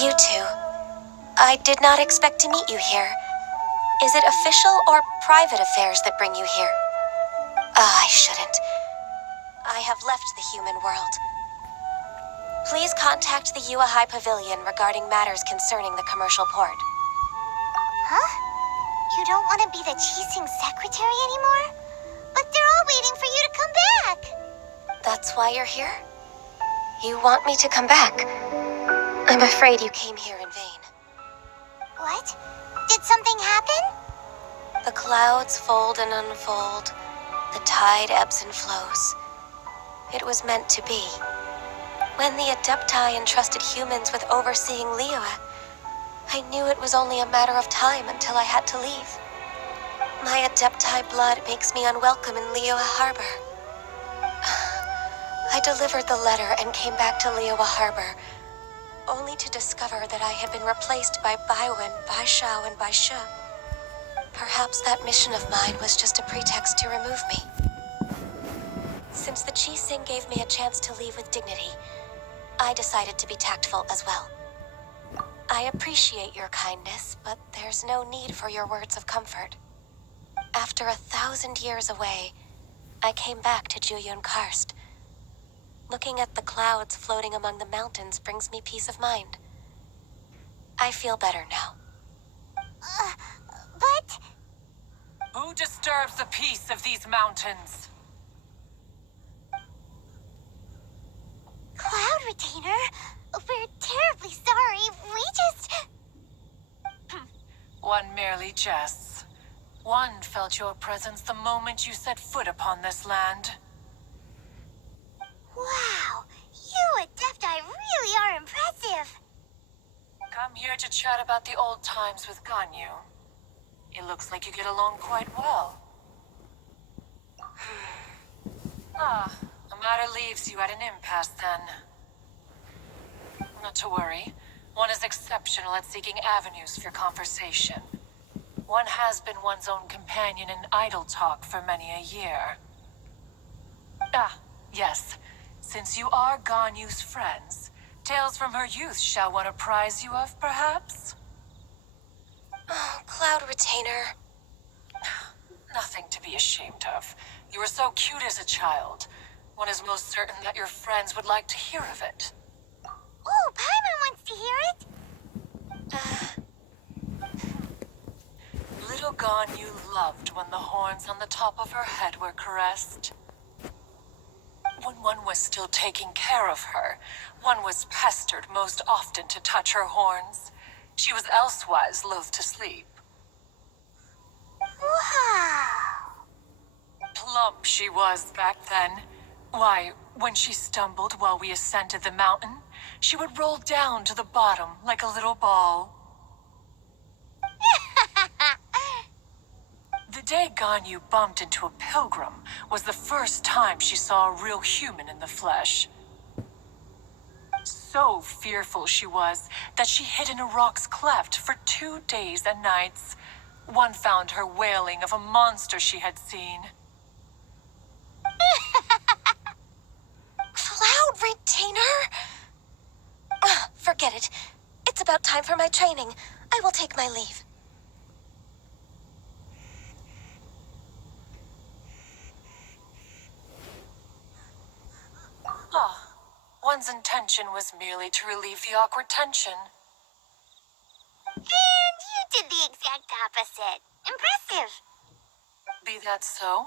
You two. I did not expect to meet you here. Is it official or private affairs that bring you here? I shouldn't. I have left the human world. Please contact the Yua High Pavilion regarding matters concerning the commercial port. Huh? You don't want to be the Qixing secretary anymore? But they're all waiting for you to come back! That's why you're here? You want me to come back? I'm afraid you came here in vain. What? Did something happen? The clouds fold and unfold. The tide ebbs and flows. It was meant to be. When the Adepti entrusted humans with overseeing Liyue, I knew it was only a matter of time until I had to leave. My Adepti blood makes me unwelcome in Liyue Harbor. I delivered the letter and came back to Liyue Harbor, only to discover that I had been replaced by Baiwen, Baishao, and Baishe. Perhaps that mission of mine was just a pretext to remove me. Since the Qixing gave me a chance to leave with dignity, I decided to be tactful as well. I appreciate your kindness, but there's no need for your words of comfort. After 1,000 years away, I came back to Jueyun Karst. Looking at the clouds floating among the mountains brings me peace of mind. I feel better now. But... Who disturbs the peace of these mountains? Cloud Retainer, we're terribly sorry. We just... One merely jests. One felt your presence the moment you set foot upon this land. Wow, you Adepti really are impressive. Come here to chat about the old times with Ganyu. It looks like you get along quite well. The matter leaves you at an impasse then. Not to worry. One is exceptional at seeking avenues for conversation. One has been one's own companion in idle talk for many a year. Yes. Since you are Ganyu's friends, tales from her youth shall one apprise you of, perhaps? Oh, Cloud Retainer. Nothing to be ashamed of. You were so cute as a child. One is most certain that your friends would like to hear of it. Oh, Paimon wants to hear it. Little Ganyu loved when the horns on the top of her head were caressed. When one was still taking care of her, one was pestered most often to touch her horns. She was elsewise loath to sleep. Wow. Plump she was back then. Why, when she stumbled while we ascended the mountain, she would roll down to the bottom like a little ball. The day Ganyu bumped into a pilgrim was the first time she saw a real human in the flesh. So fearful she was that she hid in a rock's cleft for 2 days and nights. One found her wailing of a monster she had seen. Cloud Retainer? Forget it. It's about time for my training. I will take my leave. One's intention was merely to relieve the awkward tension. And you did the exact opposite. Impressive. Be that so?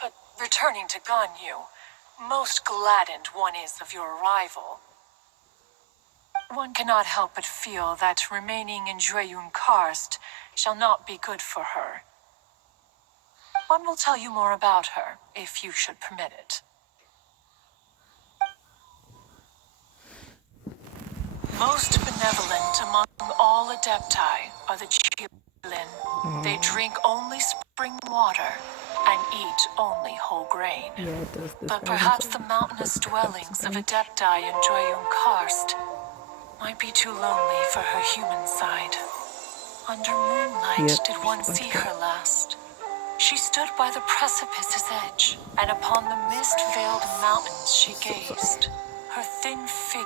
But returning to Ganyu, most gladdened one is of your arrival. One cannot help but feel that remaining in Jueyun Karst shall not be good for her. One will tell you more about her, if you should permit it. Most benevolent among all Adepti are the Qilin. They drink only spring water and eat only whole grain. But perhaps the mountainous dwellings of Adepti in Jueyun Karst might be too lonely for her human side. Under moonlight did one see her last. She stood by the precipice's edge, and upon the mist-veiled mountains she gazed. Her thin figure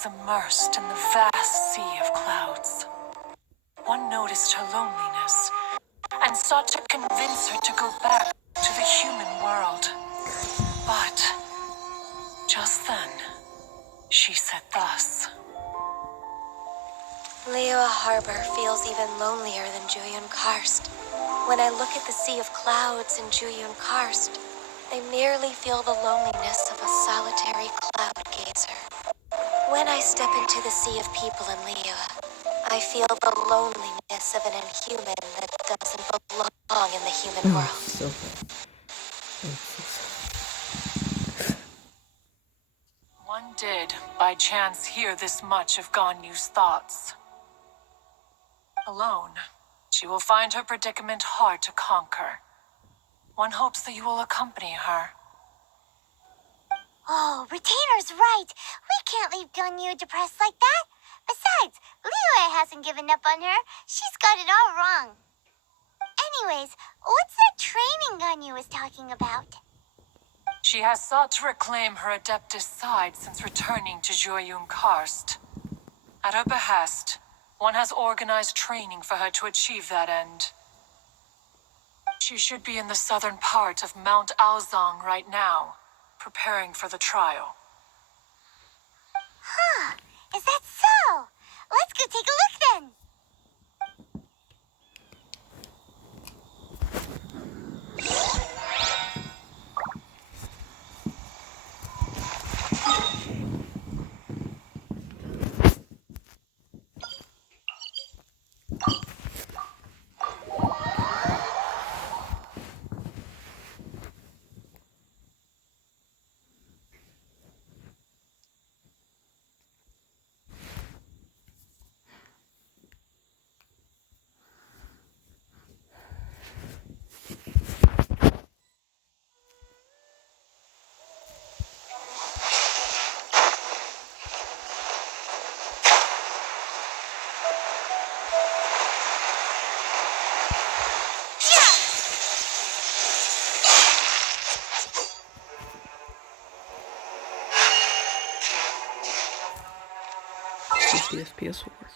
was immersed in the vast sea of clouds. One noticed her loneliness and sought to convince her to go back to the human world. But just then, she said thus. Liyue Harbor feels even lonelier than Jueyun Karst. When I look at the sea of clouds in Jueyun Karst, I merely feel the loneliness of a solitary cloud gazer. When I step into the sea of people in Liyue, I feel the loneliness of an inhuman that doesn't belong in the human world. So One did, by chance, hear this much of Ganyu's thoughts. Alone, she will find her predicament hard to conquer. One hopes that you will accompany her. Oh, Retainer's right. We can't leave Ganyu depressed like that. Besides, Liyue hasn't given up on her. She's got it all wrong. Anyways, what's that training Ganyu was talking about? She has sought to reclaim her Adeptus side since returning to Jueyun Karst. At her behest, one has organized training for her to achieve that end. She should be in the southern part of Mount Aozang right now, preparing for the trial. Huh, is that so? Let's go take a look then. if the FPS will work.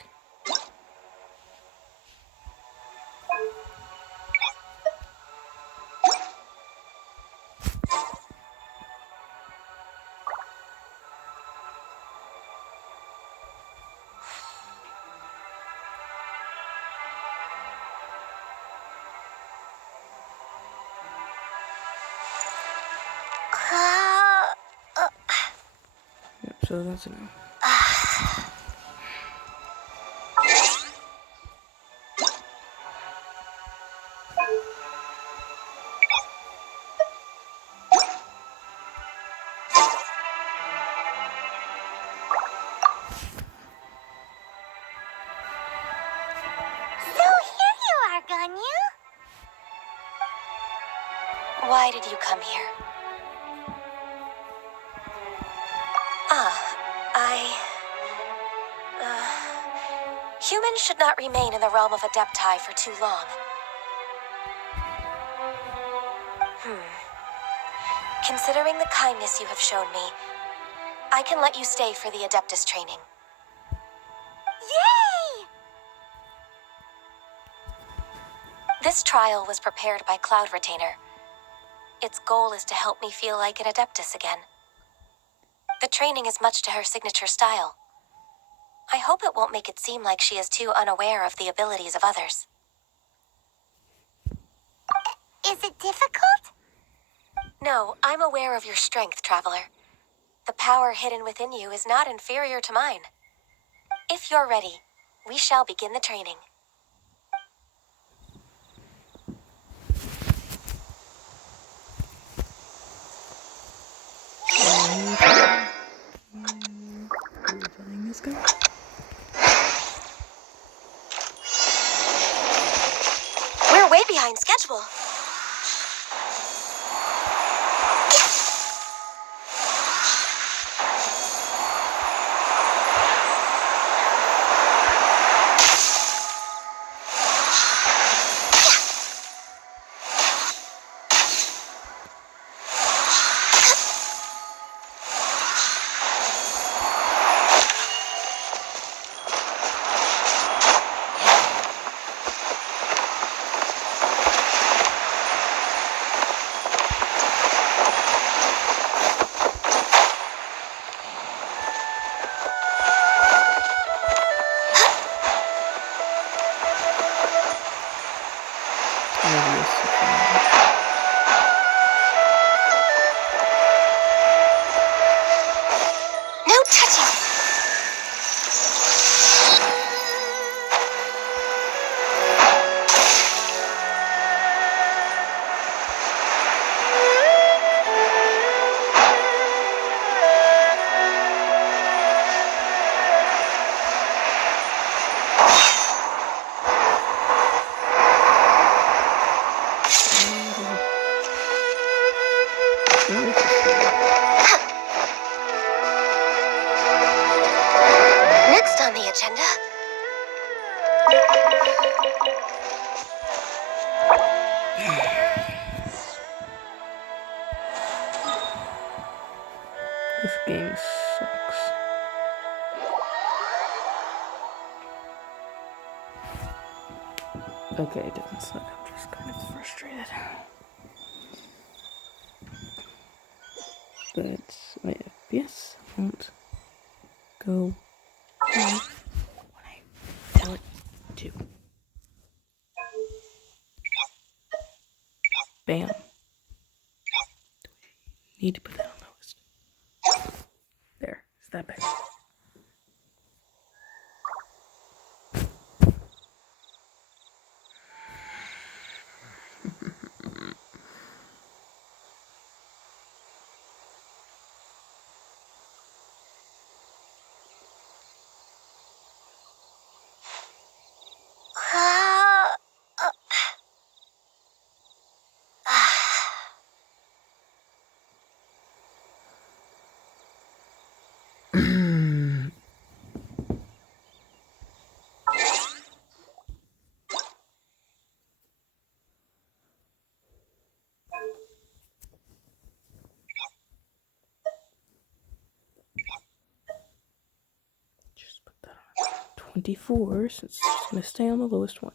Yep, so that's a no. So here you are, Ganyu. Why did you come here? Humans should not remain in the realm of Adepti for too long. Considering the kindness you have shown me, I can let you stay for the Adeptus training. Yay! This trial was prepared by Cloud Retainer. Its goal is to help me feel like an Adeptus again. The training is much to her signature style. I hope it won't make it seem like she is too unaware of the abilities of others. Is it difficult? No, I'm aware of your strength, Traveler. The power hidden within you is not inferior to mine. If you're ready, we shall begin the training. Purifying this guy. We're way behind schedule. touching it. Next on the agenda. This game sucks. Okay, it doesn't suck. I'm just kind of frustrated. But my FPS won't go when I tell it to. Bam. Need to put that on the list. There. Is that better? Just put that on 24 since it's just going to stay on the lowest one.